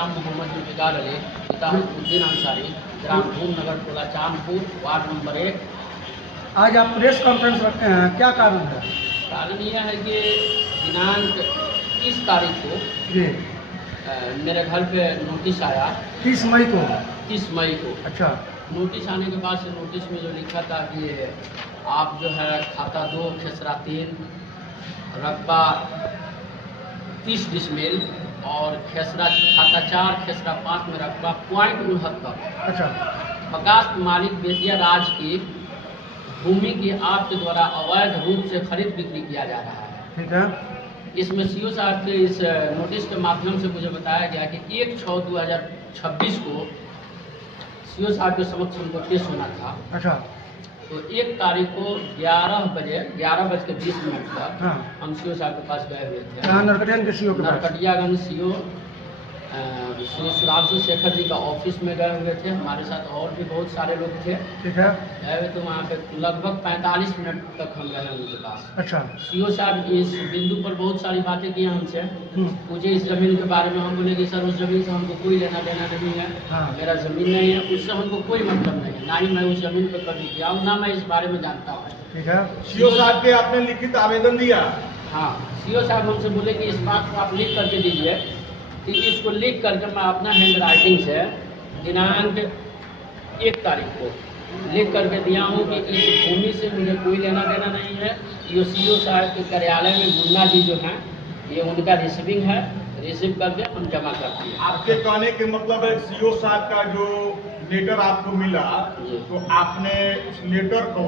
नाम मोहम्मद जुल्फ़िकार अली, पिता हसमुद्दीन अंसारी, ग्राम भूमनगर, टोला Chandpur, ward number 1। आज आप प्रेस कॉन्फ्रेंस रखे हैं, क्या कारण है? कारण यह है कि दिनांक 30 तारीख को जी, मेरे घर पे नोटिस आया। 30 मई को। 30 मई को अच्छा। नोटिस आने के बाद से नोटिस में जो लिखा था कि आप जो है खाता 2 खेसरा 3 रकबा 30 डिसमिल और खेसरा खाता 4 खेसरा 5 में रकबा .69 अच्छा। बकास्त मालिक बेतिया राज की भूमि की आपके द्वारा अवैध रूप से खरीद बिक्री किया जा रहा है। ठीक है। इसमें सीओ साहब के इस नोटिस के माध्यम से मुझे बताया गया कि 1/6/2026 को सीओ साहब के समक्ष हमको पेश होना था। अच्छा। तो 1 तारीख को 11:20 पर हाँ। हम सीओ साहब के पास गए हुए थे। यहाँ नरकटियागंज के सीओ के पास। नरकटियागंज सीओ श्री सुधांशु शेखर जी का ऑफिस में गए हुए थे। हमारे साथ और भी बहुत सारे लोग थे। ठीक है। गए हुए तो वहाँ पे लगभग 45 मिनट तक हम रहे उनके पास। अच्छा। सीओ साहब इस बिंदु पर बहुत सारी बातें की हमसे। हम्म। मुझे इस ज़मीन के बारे में हम बोले कि सर उस ज़मीन से हमको कोई लेना देना नहीं है। हाँ। मेरा ज़मीन नहीं है, उससे हमको कोई मतलब नहीं है, ना ही मैं उस ज़मीन पर कभी किया हूँ, ना मैं इस बारे में जानता हूँ। ठीक है। सीओ साहब के आपने लिखित आवेदन दिया? हाँ, सीओ साहब हमसे बोले कि इस बात को आप लिख करके दीजिए कि इसको लिख करके मैं अपना हैंड राइटिंग से दिनांक 1 तारीख को लिख करके दिया हूँ कि इस भूमि से मुझे कोई लेना देना नहीं है। ये सीओ साहब के कार्यालय में मुन्ना जी जो हैं, ये उनका रिसीविंग है, रिसीव करके हम जमा करते हैं। आपके कहने के मतलब है सीओ साहब का जो लेटर आपको मिला जी। तो आपने उस लेटर को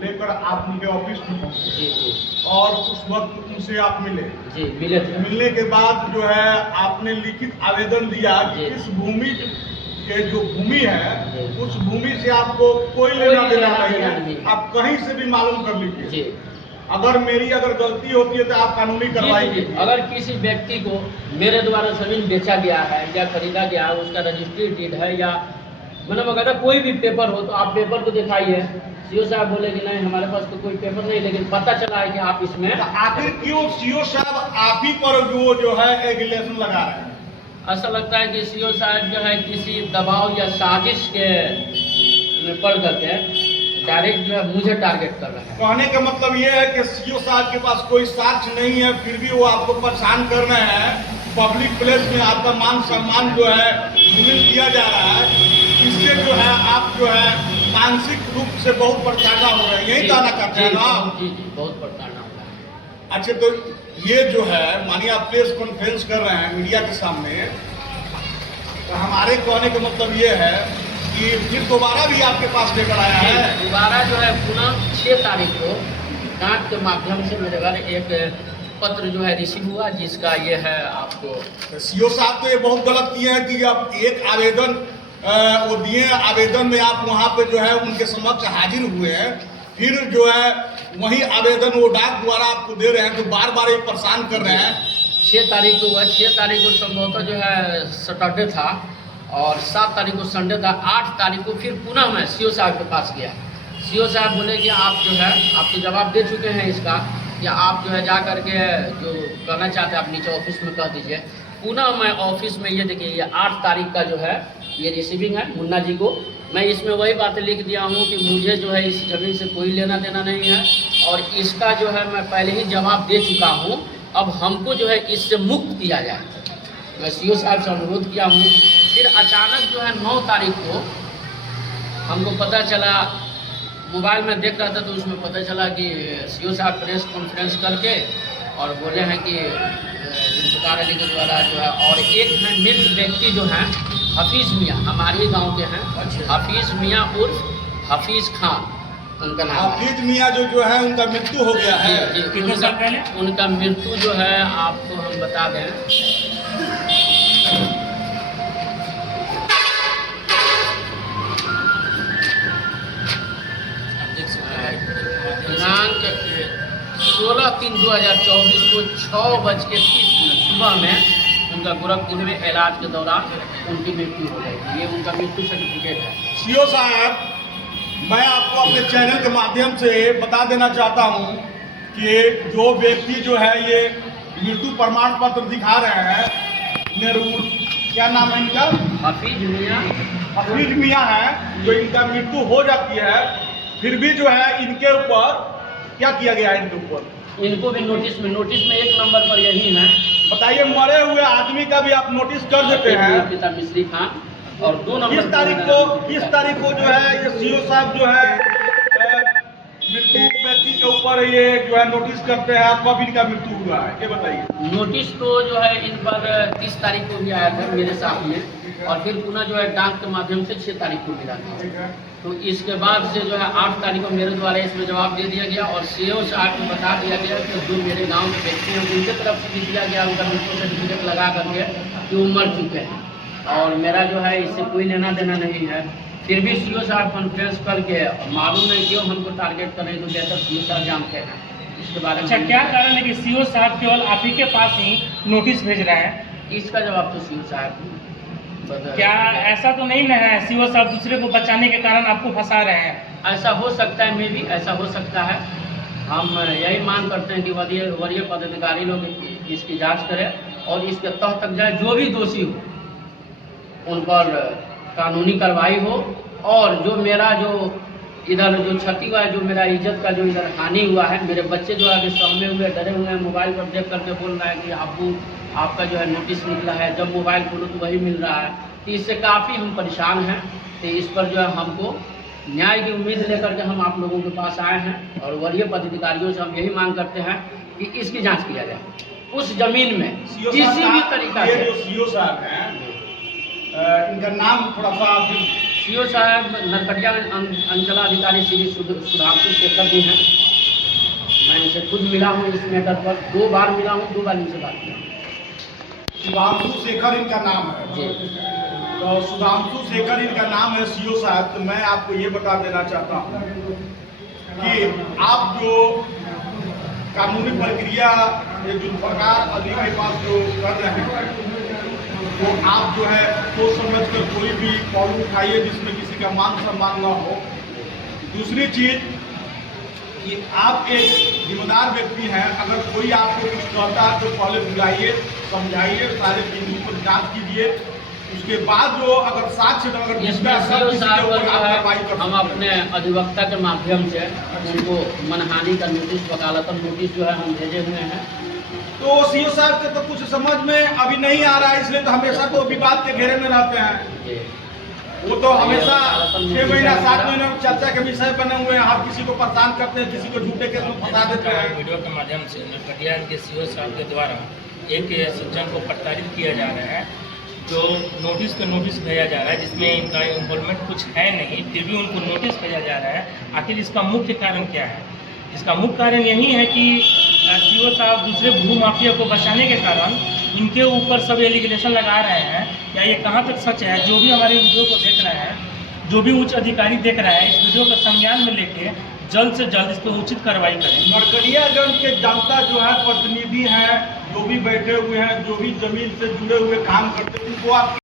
लेकर आप उनके ऑफिस में पहुंचे जी जी और उस वक्त उनसे आप मिले। जी, मिले थे। मिलने के बाद जो है आपने लिखित आवेदन दिया कि जी। इस भूमि के जो भूमि है जी। उस भूमि से आपको कोई लेना देना नहीं नहीं। है, आप कहीं से भी मालूम कर लीजिए। जी अगर गलती होती है तो आप कानूनी कार्रवाई जी, कीजिए। अगर किसी व्यक्ति को मेरे द्वारा जमीन बेचा गया है या खरीदा गया है, उसका रजिस्ट्री डीड है या मतलब अगर कोई भी पेपर हो तो आप पेपर को दिखाइए। सीओ साहब बोले कि नहीं हमारे पास तो कोई पेपर नहीं, लेकिन पता चला है कि आप इसमें। तो आखिर क्यों सीओ साहब आप ही पर जो है एग्रीलेशन लगा रहे हैं? ऐसा लगता है कि सीओ साहब जो है किसी दबाव या साजिश के में पड़ करके डायरेक्ट जो है मुझे टारगेट कर रहे हैं। कहने का मतलब ये है कि सीओ साहब के पास कोई साक्ष्य नहीं है, फिर भी वो आपको परेशान कर रहे हैं। पब्लिक प्लेस में आपका मान सम्मान जो है धूमिल किया जा रहा है, इससे जो है आप जो है मानसिक रूप से बहुत परेशान हो रहे हैं, यही कहना चाहते हैं ना आप? जी जी, बहुत परेशान हो रहा है। अच्छा, तो ये जो है मानिए आप प्रेस कॉन्फ्रेंस कर रहे हैं मीडिया के सामने, तो हमारे कहने का मतलब ये है कि फिर दोबारा भी आपके पास लेकर आया है? दोबारा जो है पुनः 6 तारीख को डाक के माध्यम से मेरे घर एक पत्र जो है रिसीव हुआ, जिसका ये है आपको। सीओ साहब तो ये बहुत गलत किए हैं कि आप एक आवेदन वो दिए, आवेदन में आप वहाँ पे जो है उनके समक्ष हाजिर हुए हैं, फिर जो है वही आवेदन वो डाक द्वारा आपको दे रहे हैं, तो बार बार ये परेशान कर रहे हैं। 6 तारीख को हुआ, 6 तारीख को संभवतः जो है सैटरडे था और 7 तारीख को संडे था। 8 तारीख को फिर पुनः मैं सीओ साहब के पास गया। सीओ साहब बोले कि आप जो है आप तो जवाब दे चुके हैं इसका, या आप जो है जा करके जो करना चाहते हैं आप नीचे ऑफिस में कह दीजिए। पुनः मैं ऑफिस में ये देखिए ये 8 तारीख का जो है ये रिसीविंग है मुन्ना जी को। मैं इसमें वही बातें लिख दिया हूँ कि मुझे जो है इस ज़मीन से कोई लेना देना नहीं है और इसका जो है मैं पहले ही जवाब दे चुका हूँ, अब हमको जो है इससे मुक्त किया जाए। मैं सीओ साहब से अनुरोध किया हूँ। फिर अचानक जो है 9 तारीख को हमको पता चला, मोबाइल में देख रहा था तो उसमें पता चला कि सीओ साहब प्रेस कॉन्फ्रेंस करके और बोले हैं कि जुल्फ़िकार अली के द्वारा जो है, और एक है मृत व्यक्ति जो हैं हफीज़ मियाँ, हमारे ही गांव के हैं। हफीज़ मियाँ उर्फ हफीज़ खान उनका नाम है। हफीज मियाँ जो है उनका मृत्यु हो गया है। उनका मृत्यु जो है आपको हम बता दें, दिनांक 16/3/2024 को 6:30 सुबह में उनका गोरखपुर में इलाज के दौरान उनकी मृत्यु हो गई। ये उनका मृत्यु सर्टिफिकेट है। सीओ साहब, मैं आपको अपने चैनल के माध्यम से बता देना चाहता हूं कि जो व्यक्ति जो है ये मृत्यु प्रमाण पत्र दिखा रहे हैं, नेहरू क्या नाम है इनका? हफीज मियाँ। हफीज मियाँ है, जो इनका मृत्यु हो जाती है, फिर भी जो है इनके ऊपर क्या किया गया है? इनके ऊपर इनको भी नोटिस में 1 नंबर पर यही है। बताइए, मरे हुए आदमी का भी आप नोटिस कर देते हैं। पिता मिश्री खान और 2 नंबर किस तारीख को जो है ये सीओ साहब जो है मृत्यु व्यक्ति के ऊपर ये जो है नोटिस करते हैं, कब इनका मृत्यु हुआ है ये बताइए। नोटिस तो जो है इन पर 30 तारीख को भी आया था मेरे साथ में, और फिर पुनः जो है डाक के माध्यम से 6 तारीख को मिला था। तो इसके बाद से जो है 8 तारीख को मेरे द्वारा इसमें जवाब दे दिया गया, और सीओ साहब को बता दिया गया कि जो मेरे गांव के व्यक्ति हैं उनके तरफ से भी दिया गया उनका मृत्यु सर्टिफिकेट लगा करके कि वो मर चुके हैं, और मेरा जो है इससे कोई लेना देना नहीं है। फिर भी सीओ साहब कॉन्फ्रेंस करके मालूम नहीं क्यों हमको टारगेट कर रहे हैं, तो जैसा सीओ साहब जानते हैं इसके बारे में। अच्छा, क्या कारण है कि सीओ साहब केवल आप ही के पास ही नोटिस भेज रहे हैं? इसका जवाब तो सीओ साहब क्या ऐसा तो नहीं ना है सीओ साहब दूसरे को बचाने के कारण आपको फंसा रहे हैं? ऐसा हो सकता है, मे भी ऐसा हो सकता है। हम यही मांग करते हैं कि वरीय पदाधिकारी लोग इसकी जांच करें और इसके तह तक जाए, जो भी दोषी हो उन पर कानूनी कार्रवाई हो, और जो मेरा जो इधर जो क्षति हुआ है, जो मेरा इज्जत का जो इधर हानि हुआ है, मेरे बच्चे जो अभी सहमे हुए डरे हुए हैं, मोबाइल पर देख करके बोल रहा है कि अब्बू आपका जो है नोटिस निकला है, जब मोबाइल खोलो तो वही मिल रहा है। तो इससे काफ़ी हम परेशान हैं। तो इस पर जो है हमको न्याय की उम्मीद लेकर के हम आप लोगों के पास आए हैं, और वरीय पदाधिकारियों से हम यही मांग करते हैं कि इसकी जांच किया जाए उस जमीन में किसी भी तरीका से। जो सीओ साहब हैं इनका नाम थोड़ा सा सीओ साहब नरकटिया अंचलाधिकारी श्री सुधांशु शेखर जी हैं। मैं इनसे खुद मिला हूँ इस मैटर पर, 2 बार मिला हूँ, 2 बार इनसे बात किया। सुधांशु शेखर इनका नाम है जी। तो सुधांशु शेखर इनका नाम है सीओ साहब। तो मैं आपको ये बता देना चाहता हूँ कि आप जो कानूनी प्रक्रिया ये जो सरकार अभी के पास जो कर रहे हैं, तो आप जो है सोच समझ कर कोई भी पहलू उठाइए जिसमें किसी का मान सम्मान न हो। दूसरी चीज कि आप एक जिम्मेदार व्यक्ति हैं, अगर कोई आपको कुछ कहता है तो पहले बुलाइए, समझाइए, सारे चीज़ों पर जांच कीजिए, उसके बाद जो अगर साक्ष्य अगर इसमें सीओ साहब पर हम अपने अधिवक्ता के माध्यम से उनको मनहानि का नोटिस, वकालतन नोटिस जो है हम भेजे हुए हैं। तो सीओ साहब के तो कुछ समझ में अभी नहीं आ रहा है, इसलिए तो हमेशा तो विवाद के घेरे में रहते हैं। वो तो हमेशा 6 महीना 7 महीने चर्चा के विषय बने हुए हैं, हर किसी को परेशान करते हैं, किसी को झूठे केस में फंसा देते हैं। वीडियो के माध्यम से नरकटिया के सीओ साहब के द्वारा एक सज्जन को प्रताड़ित किया जा रहा है, जो नोटिस पे नोटिस भेजा जा रहा है, जिसमें इनका इन्वॉल्वमेंट कुछ है नहीं, फिर भी उनको नोटिस भेजा जा रहा है। आखिर इसका मुख्य कारण क्या है? इसका मुख्य कारण यही है कि सीओ साहब दूसरे भू माफिया को बचाने के कारण इनके ऊपर सब एलिगेशन लगा रहे हैं। या ये कहाँ तक सच है? जो भी हमारे वीडियो को देख रहे हैं, जो भी उच्च अधिकारी देख रहे हैं, इस वीडियो को संज्ञान में लेके जल्द से जल्द इस पर उचित कार्रवाई करें। नरकटियागंज के जनता जो है प्रतिनिधि हैं, जो भी बैठे हुए हैं, जो भी जमीन से जुड़े हुए काम करते हैं, उनको आप